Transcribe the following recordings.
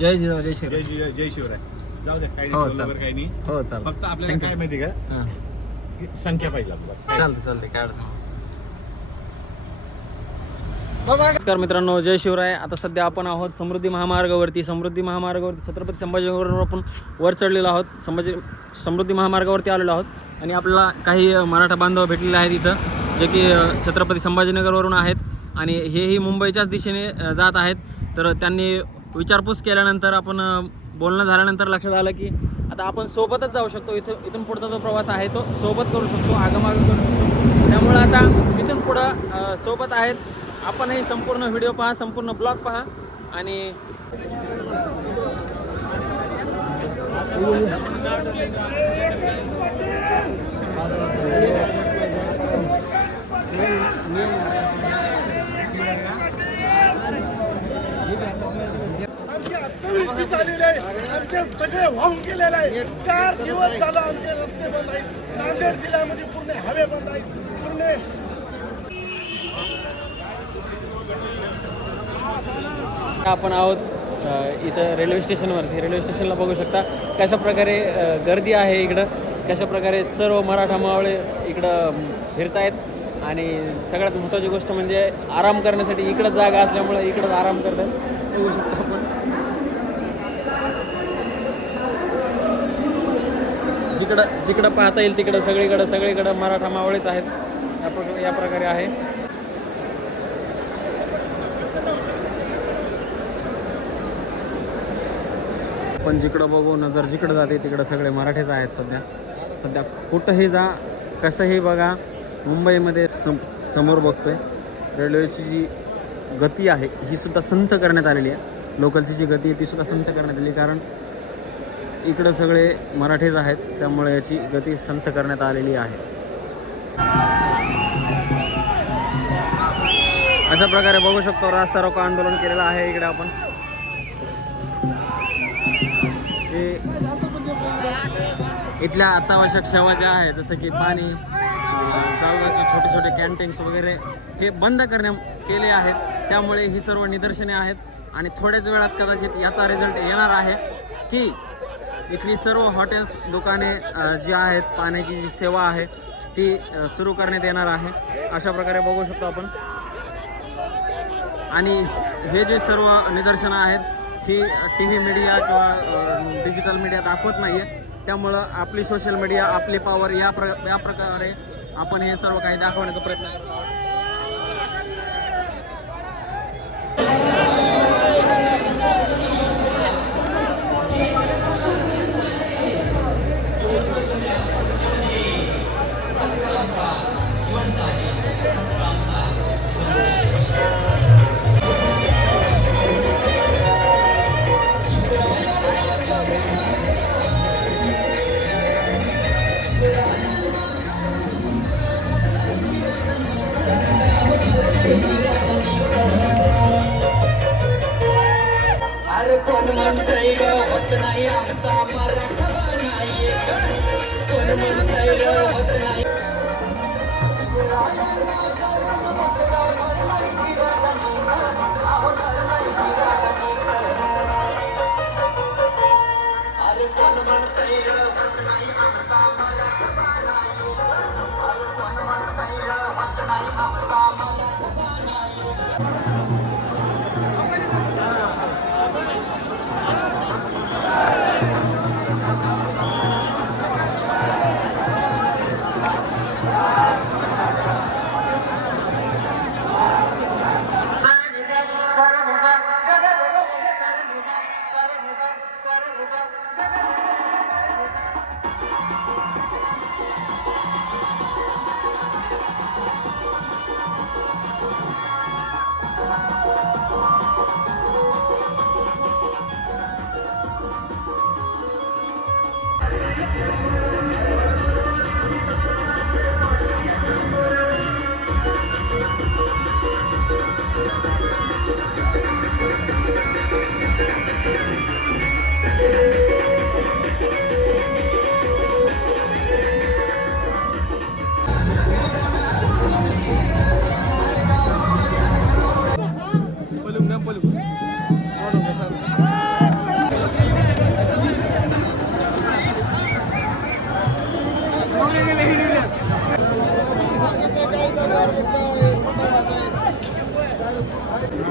जय शिवराय जय जय शिवराय शिव जय शिवराय. जाऊ दे काही हो, नाही चालेल. वगैरे काही नाही. हो चालतं फक्त आपल्याला Thank you. काय माहिती का? हां. की संख्या पाहिजे आपल्याला. चालतं चालते काय अडचण नाही. नमस्कार मित्रांनो जय शिवराय. आता सध्या आपण आहोत समृद्धी महामार्गावरती. समृद्धी महामार्गावरती छत्रपती संभाजीनगरवर आपण वर चढलेलो आहोत. संभाजी समृद्धी महामार्गावरती आलेलो आहोत. आणि आपल्याला काही अ, मराठा बांधव भेटलेले आहेत इथं जे की अ, छत्रपती संभाजीनगरवरून आहेत. आणि हेही मुंबईच्याच दिशेने अ, जात आहेत. तर त्यांनी विचारपूस केल्यानंतर आपण बोलणं झाल्यानंतर लक्षात आलं की आता आपण सोबतच जाऊ शकतो. इथं इथून पुढचा जो प्रवास आहे तो सोबत करू शकतो आगमागम करू शकतो. त्यामुळं आता इथून पुढं सोबत आहेत. आपणही संपूर्ण व्हिडिओ पहा संपूर्ण ब्लॉग पहा आणि आमची अत्तवीची झालेली आहे आमचे सगळे वाहून गेलेले आहे चार दिवस झालं आमचे रस्ते बंद आहेत. नांदेड जिल्ह्यामध्ये पूर्ण हवे बंद आहेत. पूर्ण. आपण आहोत इथं रेल्वे स्टेशनवरती. रेल्वे स्टेशनला बघू शकता कशा प्रकारे गर्दी आहे इकडं कशा प्रकारे सर्व मराठा मावळे इकडं फिरतायत. आणि सगळ्यात महत्त्वाची गोष्ट म्हणजे आराम करण्यासाठी इकडं जागा असल्यामुळे इकडंच आराम करतात. बघू शकता आपण. जिकडं जिकडं पाहता येईल तिकडं सगळीकडं सगळीकडं मराठा मावळेच आहेत. या प्रक या प्रकारे आहे. पण जिकडं बघू नजर जिकडं जाते तिकडं सगळे मराठीच आहेत सध्या. सध्या कुठंही जा कसंही बघा मुंबईमध्ये सम समोर बघतोय. रेल्वेची जी गती आहे ही सुद्धा संथ करण्यात आलेली आहे. लोकलची जी गती आहे ती सुद्धा संथ करण्यात आली कारण इकडं सगळे मराठीच आहेत त्यामुळे याची गती संथ करण्यात आलेली आहे. अशा प्रकारे बघू शकतो रास्ता रोको आंदोलन केलेलं आहे इकडे आपण. हे इथल्या अत्यावश्यक सेवा ज्या आहेत जसं की पाणी छोटे छोटे कॅन्टीन्स वगैरे हे बंद करण्या केले आहेत. त्यामुळे ही सर्व निदर्शने आहेत आणि थोड्याच वेळात कदाचित याचा रिझल्ट येणार आहे की इथली सर्व हॉटेल्स दुकाने जी आहेत पाण्याची जी सेवा आहे ती सुरू करण्यात येणार आहे. अशा प्रकारे बघू शकतो आपण. आणि हे जे सर्व निदर्शनं आहेत ही टी व्ही मीडिया किंवा डिजिटल मीडिया दाखवत नाही आहे त्यामुळं आपली सोशल मीडिया आपली पॉवर या प्र या प्रकारे आपण हे सर्व काही दाखवण्याचा प्रयत्न करतो कोण म्हणतय ग होत नाही आमचा मराठा नाही कोण म्हणतय ग होत नाही.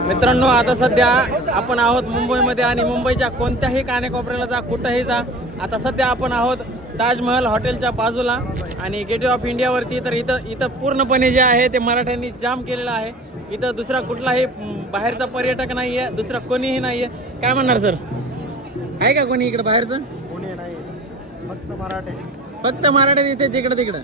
मित्रांनो आता सध्या आपण आहोत मुंबईमध्ये आणि मुंबईच्या कोणत्याही कानेकोपऱ्याला जा कुठंही जा. आता सध्या आपण आहोत ताजमहल हॉटेलच्या बाजूला आणि गेटवे ऑफ इंडियावरती. तर इथं इथं पूर्णपणे जे आहे ते मराठ्यांनी जाम केलेलं आहे. इथं दुसरा कुठलाही बाहेरचा पर्यटक नाही आहे दुसरा कोणीही नाही आहे काय म्हणणार सर? आहे का कोणी इकडं बाहेरचं? कोणी नाही. फक्त मराठे. फक्त मराठे दिसते जिकडं तिकडं.